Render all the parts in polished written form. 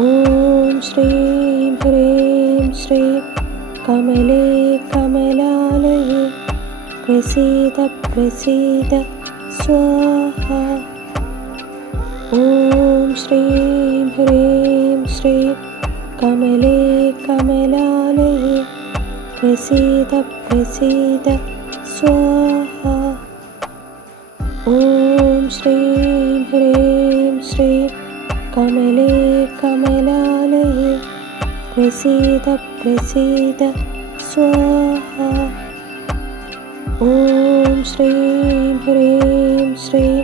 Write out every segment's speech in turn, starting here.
ॐ श्रीं ह्रीं श्रीं कमले कमलालये प्रसीद प्रसीद स्वाहा। ॐ श्रीं ह्रीं श्रीं कमले कमलालये प्रसीद प्रसीद स्वाहा। ॐ श्रीं ह्रीं श्रीं कमले कमलालये प्रसीद प्रसीद स्वाहा। ॐ श्रीं ह्रीं श्रीं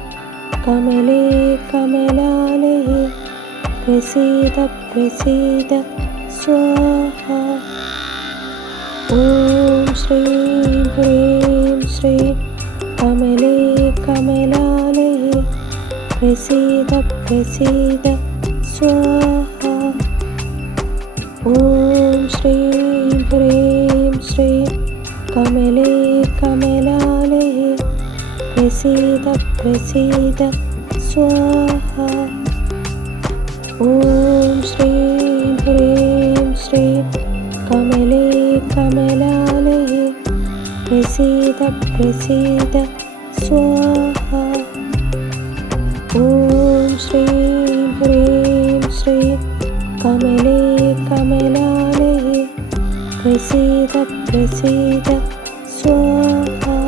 कमले कमलालये प्रसीद प्रसीद स्वाहा। ॐ श्रीं ह्रीं श्रीं कमले कमलालये प्रसीद प्रसीद स्वाहा। ॐ श्रीं ह्रीं श्रीं कमले कमलालये प्रसीद प्रसीद स्वाहा। ॐ श्रीं ह्रीं श्रीं कमले कमलालये प्रसीद प्रसीद स्वाहा। ॐ श्रीं ह्रीं श्रीं कमले कमलालये प्रसीद प्रसीद स्वाहा।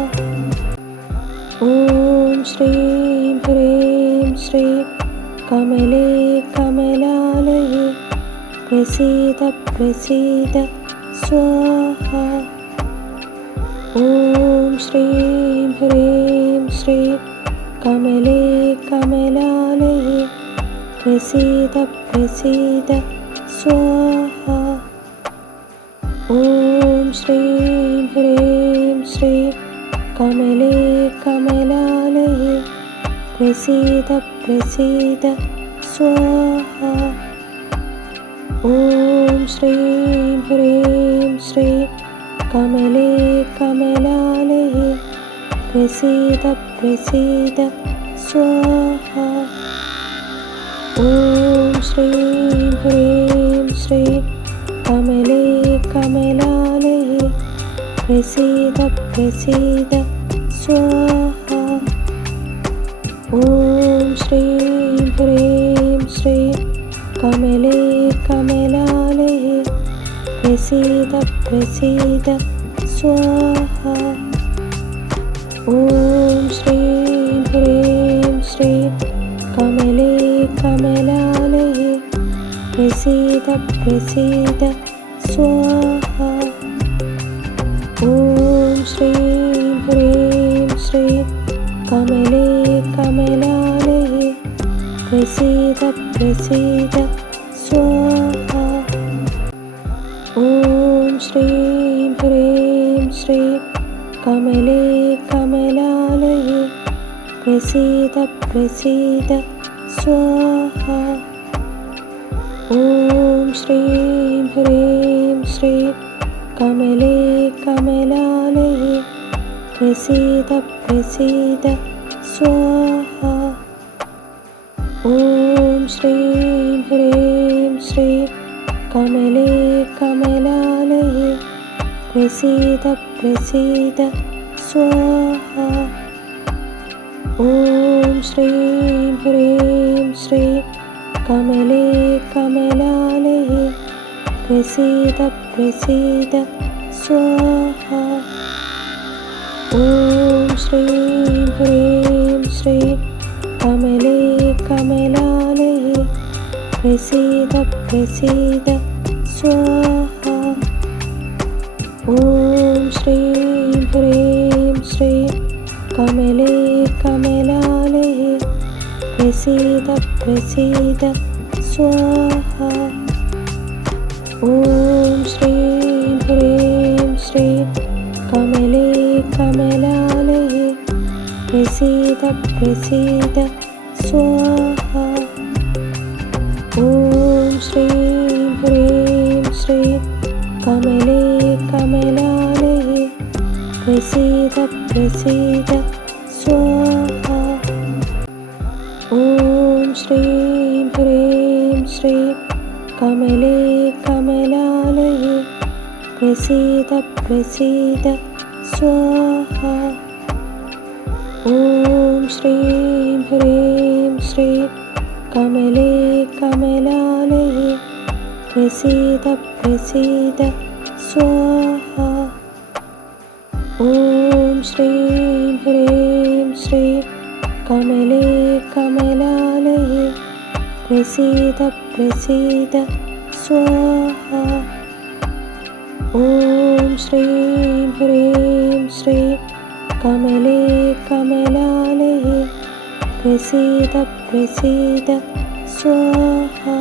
ॐ श्रीं ह्रीं श्रीं कमले कमलालये प्रसीद प्रसीद स्वाहा। ॐ श्रीं ह्रीं श्रीं कमले कमलालये प्रसीद प्रसीद स्वाहा। ॐ श्रीं ह्रीं श्रीं कमले कमलालये प्रसीद प्रसीद स्वाहा। ॐ श्रीं ह्रीं श्रीं कमले कमलालये प्रसीद प्रसीद स्वाहा। ॐ श्रीं ह्रीं श्रीं कमले कमलालये प्रसीद प्रसीद स्वाहा। ॐ श्रीं ह्रीं श्रीं कमले कमलालये प्रसीद प्रसीद स्वाहा। ॐ श्रीं ह्रीं श्रीं कमले कमलालये प्रसीद प्रसीद स्वाहा। ॐ श्रीं ह्रीं श्रीं कमले कमलालये प्रसीद प्रसीद स्वाहा। ॐ श्रीं ह्रीं श्रीं कमले कमलालये प्रसीद प्रसीद स्वाहा। ॐ श्रीं ह्रीं श्रीं कमले कमलालये प्रसीद प्रसीद स्वाहा। ॐ श्रीं ह्रीं श्रीं कमले कमलालये प्रसीद प्रसीद स्वाहा। ॐ श्रीं ह्रीं श्रीं कमले कमलालये प्रसीद प्रसीद स्वाहा। ॐ श्रीं ह्रीं श्रीं कमले कमलालये प्रसीद प्रसीद स्वाहा। ॐ श्रीं ह्रीं श्रीं कमले कमलालये प्रसीद प्रसीद स्वाहा। ॐ श्रीं ह्रीं श्रीं कमले कमलालये प्रसीद प्रसीद स्वाहा। ॐ श्रीं ह्रीं श्रीं कमले कमलालये प्रसीद प्रसीद स्वाहा। ॐ श्रीं ह्रीं श्रीं कमले कमलालये प्रसीद प्रसीद स्वाहा। ॐ श्रीं ह्रीं श्रीं कमले कमलालये प्रसीद प्रसीद स्वाहा। ॐ श्रीं ह्रीं श्रीं कमले कमलालये प्रसीद प्रसीद स्वाहा। ॐ श्रीं ह्रीं श्रीं कमले कमलालये प्रसीद प्रसीद स्वाहा।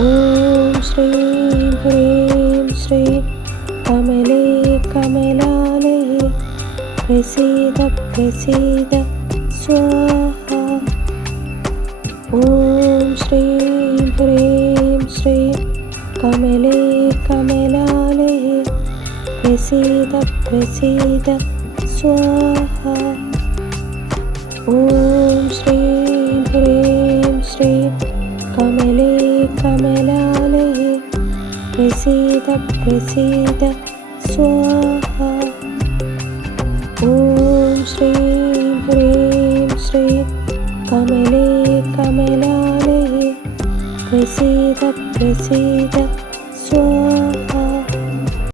ॐ श्रीं ह्रीं श्रीं कमले कमलालये प्रसीद प्रसीद स्वाहा। ॐ श्रीं ह्रीं श्रीं कमले कमलालये प्रसीद प्रसीद स्वाहा। ॐ श्रीं ह्रीं श्रीं कमले कमलालये प्रसीद प्रसीद स्वाहा। ॐ श्रीं ह्रीं श्रीं कमले कमलालये प्रसीद प्रसीद स्वाहा।